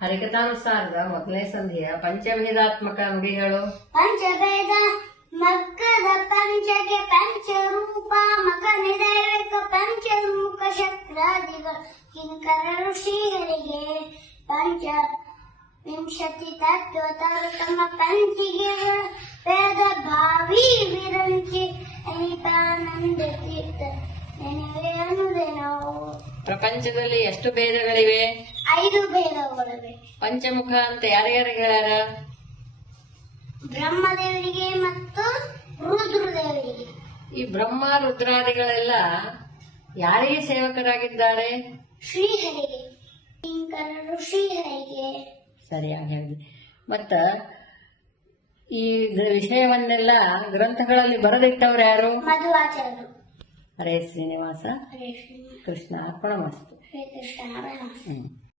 ಹರಿಕಥಾನುಸಾರದ ಮೊದಲನೇ ಸಂಧಿಯ ಪಂಚಭೇದಾತ್ಮಕ ನುಡಿಗಳು ಪಂಚಭೇದ ಮಕ್ಕದ ಪಂಚಗೆ ಪಂಚರೂಪ ಮಕನಿ ದೈವಿಕ ಪಂಚರೂಪ ಶಕ್ರಾದಿಗಳು. ಕಿಂಕರ ಋಷಿಗಳಿಗೆ ಪಂಚ ವಿಂಶತಿ ತತ್ವ ತಮ್ಮ ಪಂಚಿಗೆಗಳ ಪ್ರಪಂಚದಲ್ಲಿ ಎಷ್ಟು ಭೇದಗಳಿವೆ? ಐದು ಭೇದಗಳಿವೆ. ಪಂಚಮುಖ ಅಂತ ಯಾರ್ಯಾರು ಹೇಳ್ಯಾರ? ಬ್ರಹ್ಮದೇವರಿಗೆ ಮತ್ತು ರುದ್ರದೇವರಿಗೆ. ಈ ಬ್ರಹ್ಮ ರುದ್ರಾದಿಗಳೆಲ್ಲ ಯಾರಿಗೆ ಸೇವಕರಾಗಿದ್ದಾರೆ? ಶ್ರೀಹರಿಗೆ. ಶ್ರೀ ಶ್ರೀಹರಿಗೆ. ಸರಿಯಾಗಿ ಹೇಳಿ ಮತ್ತ ಈ ವಿಷಯವನ್ನೆಲ್ಲ ಗ್ರಂಥಗಳಲ್ಲಿ ಬರೆದಿಟ್ಟವ್ರು ಯಾರು? ಮಧ್ವಾಚಾರ್ಯರು. हरे श्रीनिवास कृष्ण कृष्णार्पणमस्तु।